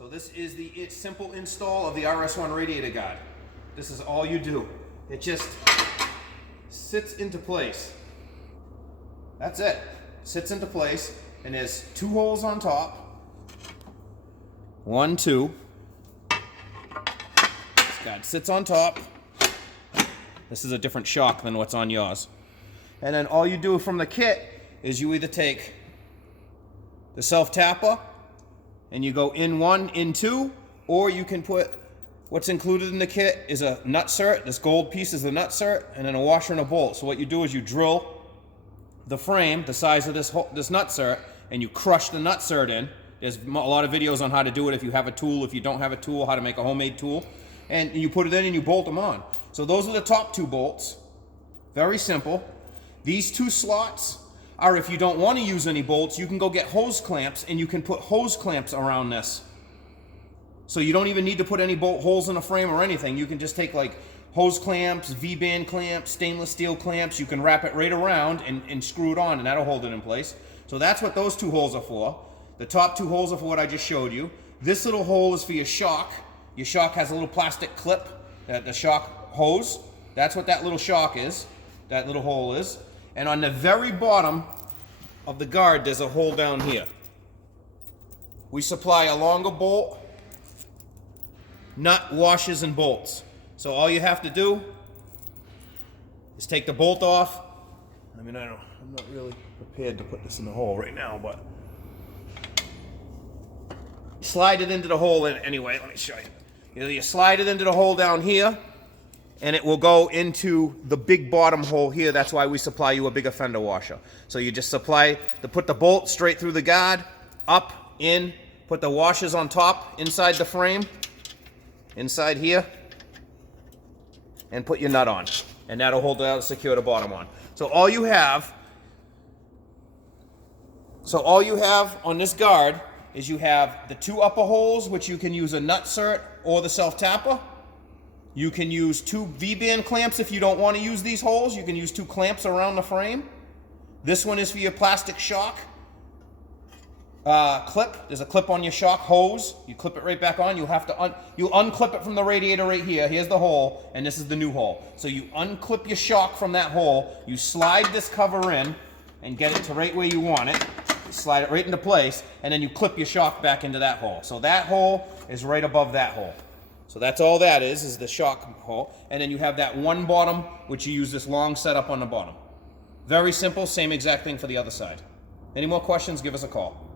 So this is the simple install of the RS1 radiator guard. This is all you do. It just sits into place. That's it. Sits into place, and there's 2 holes on top. 1, 2. This guard sits on top. This is a different shock than what's on yours. And then all you do from the kit is you either take the self-tapper and you go in 1, in 2, or you can put, what's included in the kit is a nut cert. This gold piece is the nut cert, and then a washer and a bolt. So what you do is you drill the frame the size of this nut cert, and you crush the nut cert in. There's a lot of videos on how to do it if you have a tool, if you don't have a tool, how to make a homemade tool. And you put it in and you bolt them on. So those are the top 2 bolts. Very simple. These 2 slots are, if you don't want to use any bolts, you can go get hose clamps, and you can put hose clamps around this. So you don't even need to put any bolt holes in the frame or anything. You can just take like hose clamps, V-band clamps, stainless steel clamps. You can wrap it right around and screw it on, and that'll hold it in place. So that's what those 2 holes are for. The top 2 holes are for what I just showed you. This little hole is for your shock. Your shock has a little plastic clip, the shock hose. That's what that little shock is, that little hole is. And on the very bottom of the guard, there's a hole down here. We supply a longer bolt, nut, washers, and bolts. So all you have to do is take the bolt off. I mean, I'm not really prepared to put this in the hole right now, but slide it into the hole anyway. Let me show you. You slide it into the hole down here, and it will go into the big bottom hole here. That's why we supply you a bigger fender washer. So you just put the bolt straight through the guard, up, in, put the washers on top, inside the frame, inside here, and put your nut on. And that'll hold it out, secure the bottom on. So all you have on this guard is you have the 2 upper holes, which you can use a nut cert or the self-tapper. You can use 2 V-band clamps if you don't want to use these holes. You can use 2 clamps around the frame. This one is for your plastic shock clip. There's a clip on your shock hose. You clip it right back on. You have to you unclip it from the radiator right here. Here's the hole, and this is the new hole. So you unclip your shock from that hole. You slide this cover in and get it to right where you want it. Slide it right into place, and then you clip your shock back into that hole. So that hole is right above that hole. So that's all that is the shock hole. And then you have that one bottom, which you use this long setup on the bottom. Very simple, same exact thing for the other side. Any more questions, give us a call.